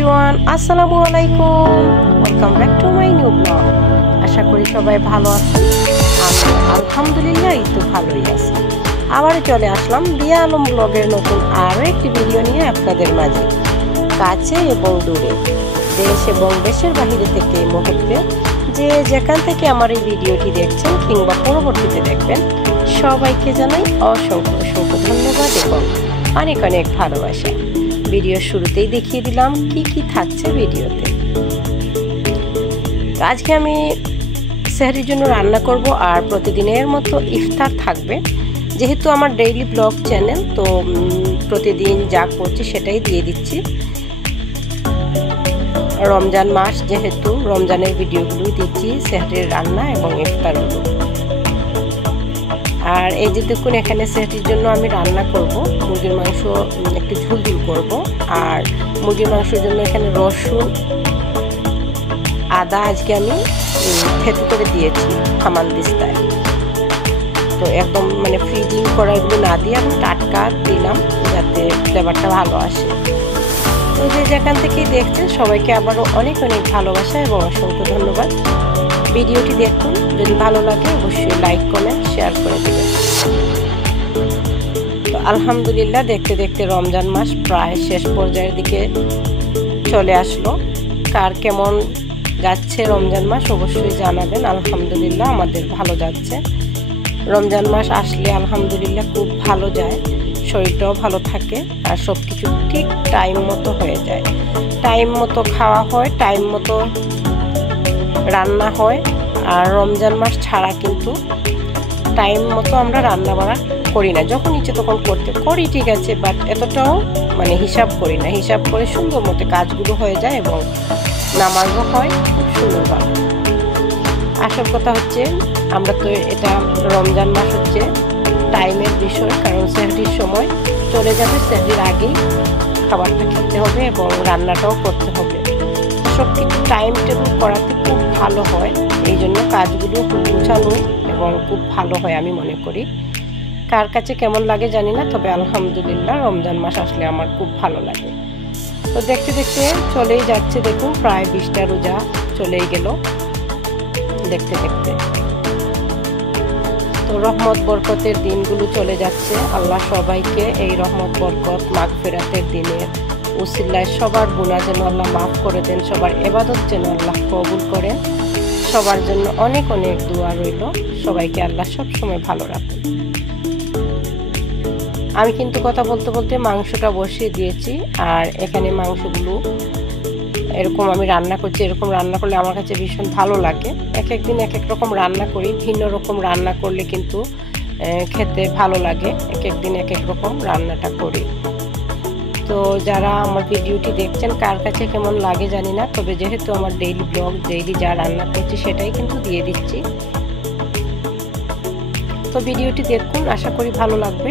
Everyone, আসসালামু আলাইকুম। Welcome back to my new blog. আশা করি সবাই ভালো আছেন। আমি আলহামদুলিল্লাহ এই তো ভালোই আছি। আবারও চলে আসলাম দিয়া আলম ব্লগের নতুন আরও একটি ভিডিও নিয়ে আপনাদের মাঝে। কাছে এবং দূরে, দেশ এবং দেশের বাহিরে থেকে এই মুহূর্তে যে যেখান থেকে আমার এই ভিডিওটি দেখছেন কিংবা পরবর্তীতে দেখবেন, সবাইকে জানাই অসংখ্য অসংখ্য ধন্যবাদ এবং অনেক অনেক ভালোবাসা। ভিডিওর শুরুতেই দেখিয়ে দিলাম কি কি থাকছে ভিডিওতে। আজকে আমি সেহরির জন্য রান্না করব, আর প্রতিদিনের মতো ইফতার থাকবে। যেহেতু আমার ডেইলি ব্লগ চ্যানেল, তো প্রতিদিন যা করছি সেটাই দিয়ে দিচ্ছি। রমজান মাস যেহেতু, রমজানের ভিডিওগুলোই দিচ্ছি, সেহরির রান্না এবং ইফতারগুলো। আর এই যে দেখুন, এখানে সেহরির জন্য আমি রান্না করব মুরগির মাংস, একটু ঝুলঝুল করব। আর মুরগির মাংসের জন্য এখানে রসুন, আদা আজকে আমি থেতু করে দিয়েছি হামানদিস্তায়। তো একদম মানে ফ্রিজিং করা এগুলো না দিয়ে আমি টাটকা দিলাম, যাতে ফ্লেভারটা ভালো আসে। তো যে যেখান থেকেই দেখছেন সবাইকে আবারও অনেক অনেক ভালোবাসা এবং অসংখ্য ধন্যবাদ। ভিডিওটি দেখুন, যদি ভালো লাগে অবশ্যই লাইক কমেন্ট শেয়ার করে দেবেন। তো আলহামদুলিল্লাহ, দেখতে দেখতে রমজান মাস প্রায় শেষ পর্যায়ের দিকে চলে আসলো। কার কেমন যাচ্ছে রমজান মাস অবশ্যই জানাবেন। আলহামদুলিল্লাহ আমাদের ভালো যাচ্ছে। রমজান মাস আসলে আলহামদুলিল্লাহ খুব ভালো যায়, শরীরটাও ভালো থাকে আর সব কিছু ঠিক টাইম মতো হয়ে যায়। টাইম মতো খাওয়া হয়, টাইম মতো রান্না হয়। আর রমজান মাস ছাড়া কিন্তু টাইম মতো আমরা রান্না বাড়া করি না। যখন ইচ্ছে তখন করতে করি, ঠিক আছে, বাট এতটাও মানে হিসাব করি না। হিসাব করে সুন্দর মতো কাজগুলো হয়ে যায় এবং নামাজও হয় খুব সুন্দরভাবে। আসল কথা হচ্ছে, আমরা তো এটা রমজান মাস হচ্ছে টাইমের বিষয়, কারণ সেহরির সময় চলে যাবে, সেহরির আগেই খাবারটা খেতে হবে এবং রান্নাটাও করতে হবে। সব কিছু টাইম টেবিল করাতে খুব ভালো হয়, এই জন্য কাজগুলো খুব গুছানো এবং খুব ভালো হয় আমি মনে করি। কার কাছে কেমন লাগে জানি না, তবে আলহামদুলিল্লাহ রমজান মাস আসলে আমার খুব ভালো লাগে। তো দেখতে দেখতে চলেই যাচ্ছে, দেখুন প্রায় 20টা রোজা চলেই গেল দেখতে দেখতে। তো রহমত বরকতের দিনগুলো চলে যাচ্ছে। আল্লাহ সবাইকে এই রহমত বরকত মাগফিরাতের দিনের উসিলায় সবার গুনাহ যেন আল্লাহ মাফ করে দেন, সবার ইবাদত যেন আল্লাহ কবুল করেন। সবার জন্য অনেক অনেক দোয়া রইল। সবাইকে আল্লাহ সব সময় ভালো রাখুন। আমি কিন্তু কথা বলতে বলতে মাংসটা বসিয়ে দিয়েছি, আর এখানে মাংসগুলো এরকম আমি রান্না করছি। এরকম রান্না করলে আমার কাছে ভীষণ ভালো লাগে। এক একদিন এক এক রকম রান্না করি, ভিন্ন রকম রান্না করলে কিন্তু খেতে ভালো লাগে। এক একদিন এক এক রকম রান্নাটা করি। তো যারা আমার ভিডিওটি দেখছেন কার কাছে কেমন লাগে জানি না, তবে যেহেতু আমার ডেইলি ব্লগ, ডেইলি যা রান্না করছি সেটাই কিন্তু দিয়ে দিচ্ছি। তো ভিডিওটি দেখুন, আশা করি ভালো লাগবে।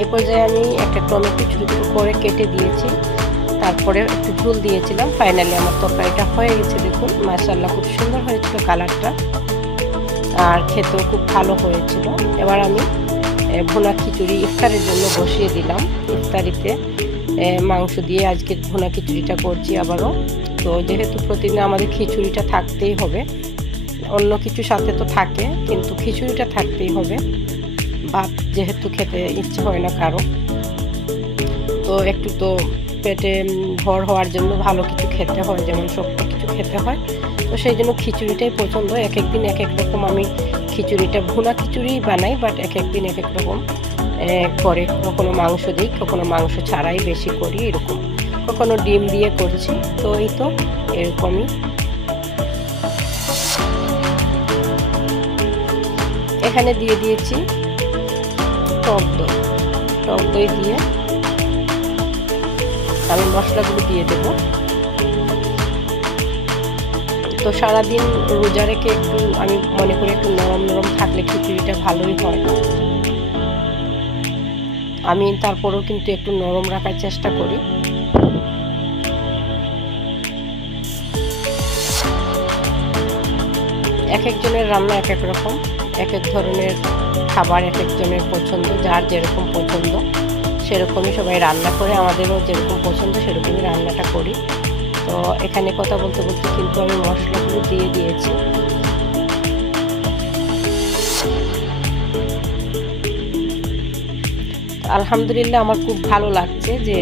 এই পর্যায়ে আমি একটা টমেটো ছোটো ছোটো করে কেটে দিয়েছি, তারপরে একটু ঝোল দিয়েছিলাম। ফাইনালি আমার তরকারিটা হয়ে গেছে, দেখুন মাশাআল্লাহ খুব সুন্দর হয়েছিল কালারটা, আর খেতেও খুব ভালো হয়েছিল। এবার আমি ভুনা খিচুড়ি ইফতারের জন্য বসিয়ে দিলাম। ইফতারিতে মাংস দিয়ে আজকে ভুনা খিচুড়িটা করছি আবারও। তো যেহেতু প্রতিদিন আমাদের খিচুড়িটা থাকতেই হবে, অন্য কিছু সাথে তো থাকে কিন্তু খিচুড়িটা থাকতেই হবে। ভাত যেহেতু খেতে ইচ্ছে হয় না কারো, তো একটু তো পেটে ভর হওয়ার জন্য ভালো কিছু খেতে হয়, যেমন শক্ত কিছু খেতে হয়। তো সেই জন্য খিচুড়িটাই পছন্দ। এক একদিন এক এক রকম আমি খিচুড়িটা ভুনা খিচুড়ি বানাই, বাট এক একদিন এক এক রকম করে। কখনো মাংস দিই, কখনো মাংস ছাড়াই বেশি করি, এরকম। কখনো ডিম দিয়ে করছি। তো এই তো এরকমই। এখানে দিয়ে দিয়েছি টক দই। টক দই দিয়ে আমি মশলাগুলো দিয়ে দেব। তো সারাদিন রোজা রেখে একটু আমি মনে করি একটু নরম নরম থাকলে খিচুড়িটা ভালোই হয়। আমি তারপরেও কিন্তু একটু নরম রাখার চেষ্টা করি। এক একজনের রান্না এক এক রকম, এক এক ধরনের খাবার এক একজনের পছন্দ, যার যেরকম পছন্দ সেরকমই সবাই রান্না করে, আমাদেরও যেরকম পছন্দ সেরকমই রান্নাটা করি। তো এখানে কথা বলতে বলতে কিন্তু আমি মশলাগুলো দিয়ে দিয়েছি। আলহামদুলিল্লাহ আমার খুব ভালো লাগছে যে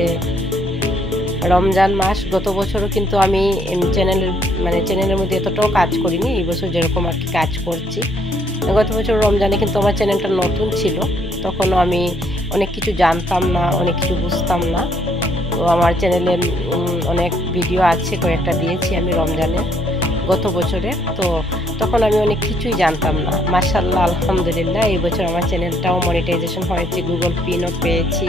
রমজান মাস, গত বছরও কিন্তু আমি চ্যানেলের মধ্যে এতটাও কাজ করিনি, এই বছর যেরকম আর কি কাজ করছি। গত বছর রমজানে কিন্তু আমার চ্যানেলটা নতুন ছিল, তখনও আমি অনেক কিছু জানতাম না, অনেক কিছু বুঝতাম না। তো আমার চ্যানেলে অনেক ভিডিও আছে, কয়েকটা দিয়েছি আমি রমজানের গত বছরের। তো তখন আমি অনেক কিছুই জানতাম না। মাশাআল্লাহ আলহামদুলিল্লাহ এই বছর আমার চ্যানেলটাও মনিটাইজেশন হয়েছে, গুগল পিনও পেয়েছি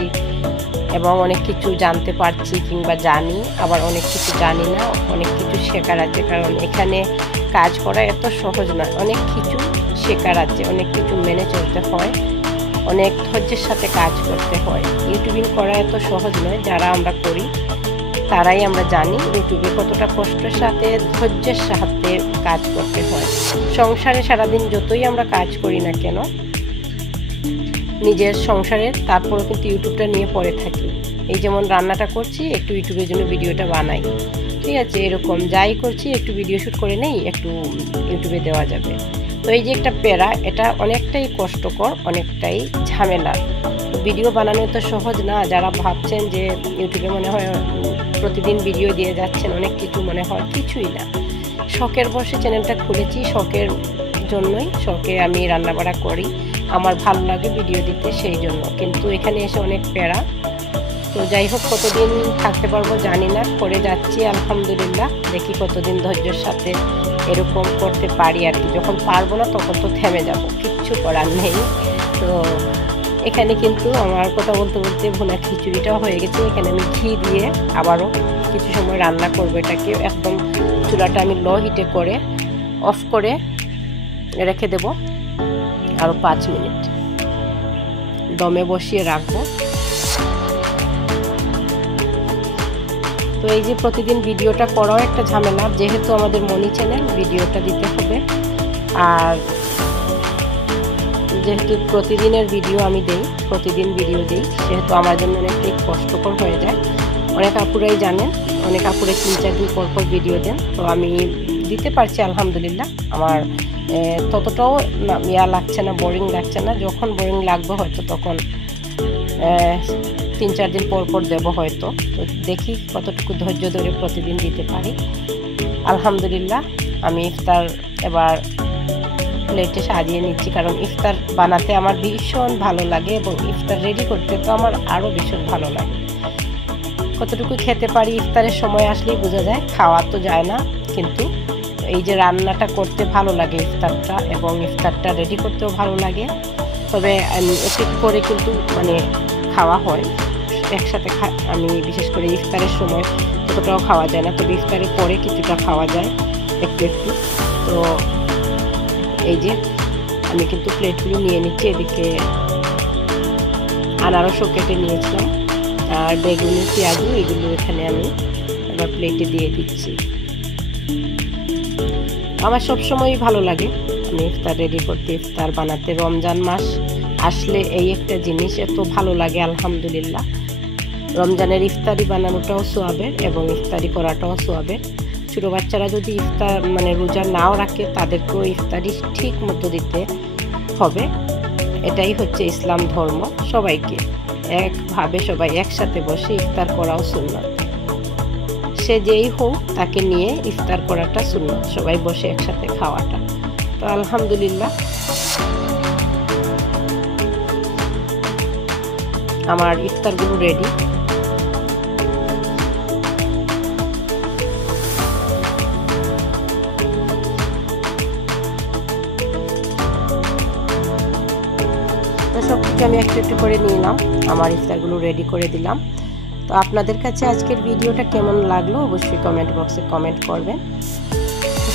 এবং অনেক কিছু জানতে পারছি কিংবা জানি, আবার অনেক কিছু জানি না, অনেক কিছু শেখার আছে। কারণ এখানে কাজ করা এত সহজ নয়, অনেক কিছু শেখার আছে, অনেক কিছু মেনে চলতে হয়, অনেক ধৈর্যের সাথে কাজ করতে হয়। ইউটিউবিং করা এত সহজ নয়, যারা আমরা করি তারাই আমরা জানি ইউটিউবে কতটা কষ্টের সাথে ধৈর্যের সাথে কাজ করতে হয়। সংসারে সারাদিন যতই আমরা কাজ করি না কেন, নিজের সংসারের, তারপরেও কিন্তু ইউটিউবটা নিয়ে পড়ে থাকি। এই যেমন রান্নাটা করছি, একটু ইউটিউবের জন্য ভিডিওটা বানাই, ঠিক আছে, এরকম যাই করছি একটু ভিডিও শ্যুট করে নেই, একটু ইউটিউবে দেওয়া যাবে। তো এই যে একটা প্যারা, এটা অনেকটাই কষ্টকর, অনেকটাই ঝামেলার। ভিডিও বানানো তো সহজ না। যারা ভাবছেন যে ইউটিউবে মনে হয় প্রতিদিন ভিডিও দিয়ে যাচ্ছেন, অনেক কিছু মনে হয়, কিছুই না। শখের বসে চ্যানেলটা খুলেছি, শখের জন্যই, শখে আমি রান্নাবাড়া করি, আমার ভালো লাগে ভিডিও দিতে, সেই জন্য। কিন্তু এখানে এসে অনেক প্যারা। তো যাই হোক, কতদিন থাকতে পারবো জানি না, করে যাচ্ছি আলহামদুলিল্লাহ। দেখি কতদিন ধৈর্যের সাথে এরকম করতে পারি আর কি। যখন পারবো না তখন তো থেমে যাব, কিচ্ছু করার নেই। তো এখানে কিন্তু আমার কথা বলতে বলতে ভুনা খিচুড়িটাও হয়ে গেছে। এখানে আমি ঘি দিয়ে আবারও কিছু সময় রান্না করবো এটাকে। একদম চুলাটা আমি লো হিটে করে অফ করে রেখে দেব আরও 5 মিনিট, দমে বসিয়ে রাখবো। তো এই যে প্রতিদিন ভিডিওটা করাও একটা ঝামেলা, যেহেতু আমাদের মনি চ্যানেল, ভিডিওটা দিতে হবে। আর যেহেতু প্রতিদিনের ভিডিও আমি দেই, প্রতিদিন ভিডিও দিই, সেহেতু আমার জন্য অনেকটাই কষ্টকর হয়ে যায়। অনেক আপুরাই জানেন, অনেক আপুরাই 3-4 দিন পর পর ভিডিও দেন। তো আমি দিতে পারছি আলহামদুলিল্লাহ, আমার ততটাও লাগছে না, বোরিং লাগছে না। যখন বোরিং লাগবে হয়তো তখন 3-4 দিন পর পর দেবো হয়তো। তো দেখি কতটুকু ধৈর্য ধরে প্রতিদিন দিতে পারি। আলহামদুলিল্লাহ আমি ইফতার এবার প্লেটে সাজিয়ে নিচ্ছি, কারণ ইফতার বানাতে আমার ভীষণ ভালো লাগে এবং ইফতার রেডি করতে তো আমার আরও ভীষণ ভালো লাগে। কতটুকু খেতে পারি ইফতারের সময় আসলেই বোঝা যায়, খাওয়া তো যায় না, কিন্তু এই যে রান্নাটা করতে ভালো লাগে ইফতারটা, এবং ইফতারটা রেডি করতেও ভালো লাগে। তবে একটু করে কিন্তু খাওয়া হয় একসাথে। আমি বিশেষ করে ইফতারের সময় ততটাও খাওয়া যায় না, তবে ইফতারের পরে কিছুটা খাওয়া যায় একটু একটু। তো এই যে আমি কিন্তু প্লেটগুলো নিয়ে নিচ্ছি। এদিকে আনারসও কেটে নিয়েছিলাম, আর বেগুনি, পেঁয়াজু, এগুলো এখানে আমি এবার প্লেটে দিয়ে দিচ্ছি। আমার সবসময়ই ভালো লাগে আমি ইফতার রেডি করতে, ইফতার বানাতে। রমজান মাস আসলে এই একটা জিনিস এত ভালো লাগে আলহামদুলিল্লাহ। রমজানের ইফতারি বানানোটাও সোয়াবের এবং ইফতারি করাটাও সোয়াবের। ছোটো বাচ্চারা যদি ইফতার রোজা নাও রাখে, তাদেরকেও ইফতারি ঠিক মতো দিতে হবে। এটাই হচ্ছে ইসলাম ধর্ম। সবাইকে একভাবে সবাই একসাথে বসে ইফতার করাও সুন্নাত। সে যেই হোক তাকে নিয়ে ইফতার করাটা সুন্নাত, সবাই বসে একসাথে খাওয়াটা। তো আলহামদুলিল্লাহ আমার ইফতারগুলো রেডি। তো সব কিছু আমি একটু একটু করে নিলাম, আমার ইফতারগুলো রেডি করে দিলাম। তো আপনাদের কাছে আজকের ভিডিওটা কেমন লাগলো অবশ্যই কমেন্ট বক্সে কমেন্ট করবেন।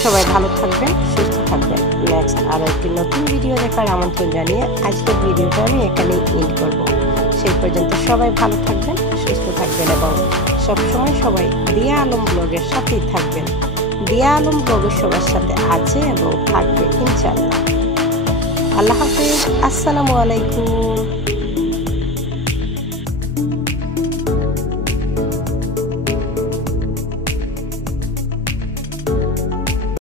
সবাই ভালো থাকবেন, সুস্থ থাকবেন। নেক্সট আরও একটি নতুন ভিডিও দেখার আমন্ত্রণ জানিয়ে আজকের ভিডিওটা আমি এখানেই এন্ড করব। সেই পর্যন্ত সবাই ভালো থাকবেন, সুস্থ থাকবেন এবং সবসময় সবাই দিয়া আলম ব্লগের সাথেই থাকবেন। দিয়া আলম ব্লগের সবার সাথে আছে এবং থাকবে ইনশাআল্লাহ। আল্লাহ হাফেজ, আসসালামু আলাইকুম।